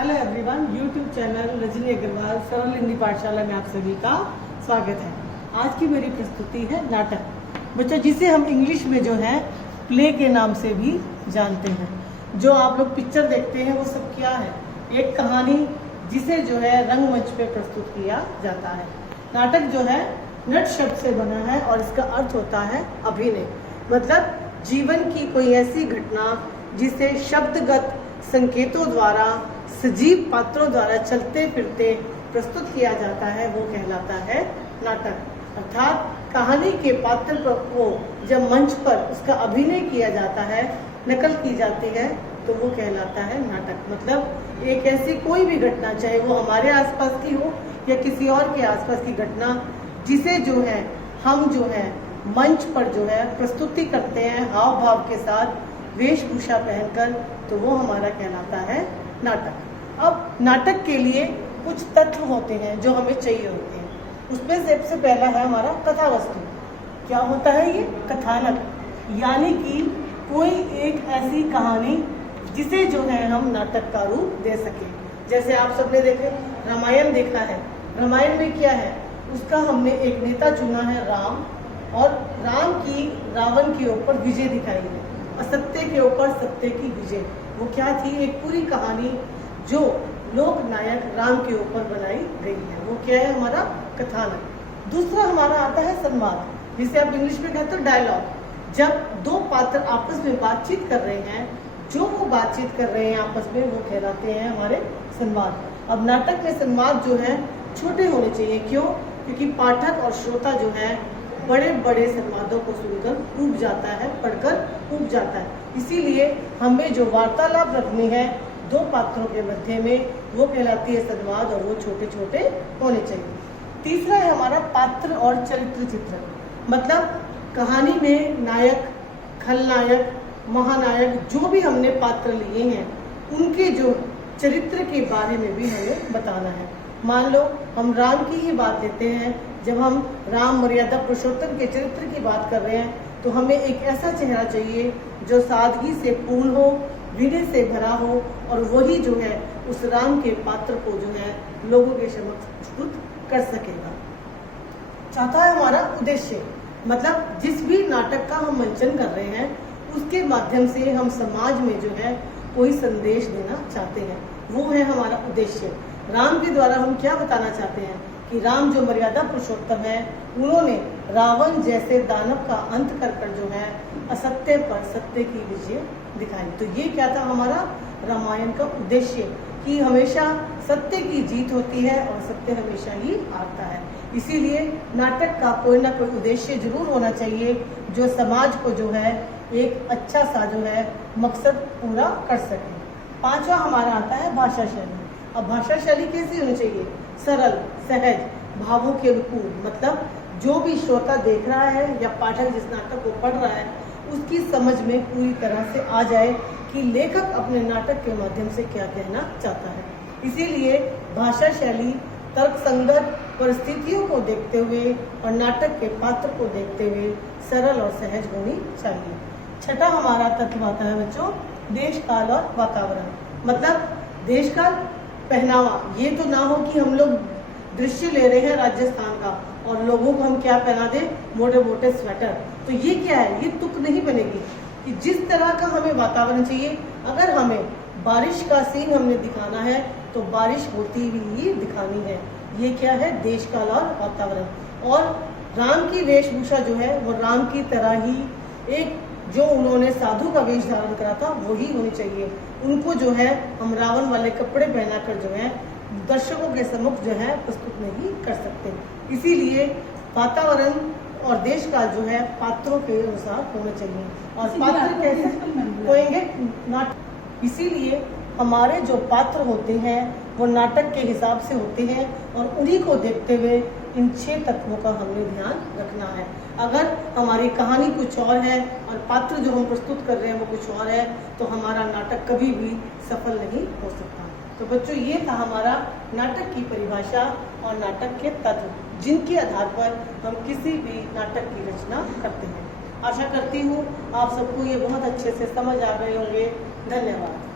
Hello everyone, YouTube channel Rajni Agarwal सरल हिंदी पाठशाला में आप सभी का स्वागत है। आज की मेरी प्रस्तुति है नाटक बच्चों, जिसे हम इंग्लिश में जो है प्ले के नाम से भी जानते हैं। जो आप लोग पिक्चर देखते हैं वो सब क्या है? एक कहानी जिसे जो है रंगमंच पे प्रस्तुत किया जाता है। नाटक जो है नट शब्द से बना है और इसका अर्थ होता है अभिनय, मतलब जीवन की कोई ऐसी घटना जिसे शब्दगत संकेतों द्वारा सजीव पात्रों द्वारा चलते फिरते प्रस्तुत किया जाता है, वो कहलाता है नाटक। अर्थात कहानी के पात्र को जब मंच पर उसका अभिनय किया जाता है, नकल की जाती है, तो वो कहलाता है नाटक। मतलब एक ऐसी कोई भी घटना, चाहे वो हमारे आसपास की हो या किसी और के आसपास की घटना, जिसे जो है हम जो है मंच पर जो है प्रस्तुति करते हैं हाव भाव के साथ, वेशभूषा पहनकर, तो वो हमारा कहलाता है नाटक। अब नाटक के लिए कुछ तत्व होते हैं जो हमें चाहिए होते हैं। उसमें सबसे पहला है हमारा कथा वस्तु। क्या होता है ये? कथानक, यानी कि कोई एक ऐसी कहानी जिसे जो है हम नाटक का रूप दे सके। जैसे आप सबने देखे रामायण देखा है। रामायण में क्या है? उसका हमने एक नेता चुना है राम, और राम की रावण के ऊपर विजय दिखाई है, असत्य के ऊपर सत्य की विजय। वो क्या थी? एक पूरी कहानी जो लोक नायक राम के ऊपर बनाई गई है, वो क्या है? हमारा कथानक। दूसरा हमारा आता है संवाद, जिसे आप इंग्लिश में कहते हो डायलॉग। जब दो पात्र आपस में बातचीत कर रहे हैं, जो वो बातचीत कर रहे हैं आपस में, वो कहलाते हैं हमारे संवाद। अब नाटक में संवाद जो है छोटे होने चाहिए। क्यों? क्योंकि पाठक और श्रोता जो है बड़े बड़े संवादों को सुनकर ऊब जाता है, पढ़कर ऊब जाता है। इसीलिए हमें जो वार्तालाप रखनी है दो पात्रों के मध्य में, वो कहलाती है संवाद, और वो छोटे छोटे होने चाहिए। तीसरा है हमारा पात्र और चरित्र चित्रण। मतलब कहानी में नायक, खलनायक, महानायक, जो भी हमने पात्र लिए हैं, उनके जो चरित्र के बारे में भी हमें बताना है। मान लो हम राम की ही बात लेते हैं। जब हम राम मर्यादा पुरुषोत्तम के चरित्र की बात कर रहे हैं, तो हमें एक ऐसा चेहरा चाहिए जो सादगी से पूर्ण हो, विनय से भरा हो, और वही जो है उस राम के पात्र को जो है लोगों के समक्ष प्रस्तुत कर सकेगा। चौथा है हमारा उद्देश्य। मतलब जिस भी नाटक का हम मंचन कर रहे हैं, उसके माध्यम से हम समाज में जो है कोई संदेश देना चाहते हैं, वो है हमारा उद्देश्य। राम के द्वारा हम क्या बताना चाहते हैं कि राम जो मर्यादा पुरुषोत्तम है, उन्होंने रावण जैसे दानव का अंत कर कर जो है असत्य पर सत्य की विजय दिखाई। तो ये क्या था हमारा रामायण का उद्देश्य, कि हमेशा सत्य की जीत होती है और सत्य हमेशा ही हारता है। इसीलिए नाटक का कोई ना कोई उद्देश्य जरूर होना चाहिए, जो समाज को जो है एक अच्छा सा जो है मकसद पूरा कर सके। पांचवा हमारा आता है भाषा शैली। अब भाषा शैली कैसी होनी चाहिए? सरल, सहज, भावों के अनुकूल। मतलब जो भी श्रोता देख रहा है या पाठक जिस नाटक को पढ़ रहा है, उसकी समझ में पूरी तरह से आ जाए कि लेखक अपने नाटक के माध्यम से क्या कहना चाहता है। इसीलिए भाषा शैली तर्क संगत परिस्थितियों को देखते हुए और नाटक के पात्र को देखते हुए सरल और सहज होनी चाहिए। छठा हमारा तत्व आता है बच्चों देश काल और वातावरण। मतलब देश काल, पहनावा। ये तो ना हो कि हम लोग दृश्य ले रहे हैं राजस्थान का और लोगों को हम क्या पहना दें? मोटे मोटे स्वेटर। तो ये क्या है? ये तुक नहीं बनेगी कि जिस तरह का हमें वातावरण चाहिए। अगर हमें बारिश का सीन हमने दिखाना है, तो बारिश होती हुई ही दिखानी है। ये क्या है? देश काल और वातावरण। और राम की वेशभूषा जो है वो राम की तरह ही, एक जो उन्होंने साधु का वेश धारण करा था वही होनी चाहिए। उनको जो है हम रावण वाले कपड़े पहनाकर जो है दर्शकों के सम्मुख जो है प्रस्तुत नहीं कर सकते। इसीलिए वातावरण और देश काल जो है पात्रों के अनुसार होना चाहिए। और पात्र कैसे होंगे? नाटक। इसीलिए हमारे जो पात्र होते हैं वो नाटक के हिसाब से होते हैं, और उन्हीं को देखते हुए इन 6 तत्वों का हमें ध्यान रखना है। अगर हमारी कहानी कुछ और है और पात्र जो हम प्रस्तुत कर रहे हैं वो कुछ और है, तो हमारा नाटक कभी भी सफल नहीं हो सकता। तो बच्चों, ये था हमारा नाटक की परिभाषा और नाटक के तत्व, जिनके आधार पर हम किसी भी नाटक की रचना करते हैं। आशा करती हूँ आप सबको ये बहुत अच्छे से समझ आ गए होंगे। धन्यवाद।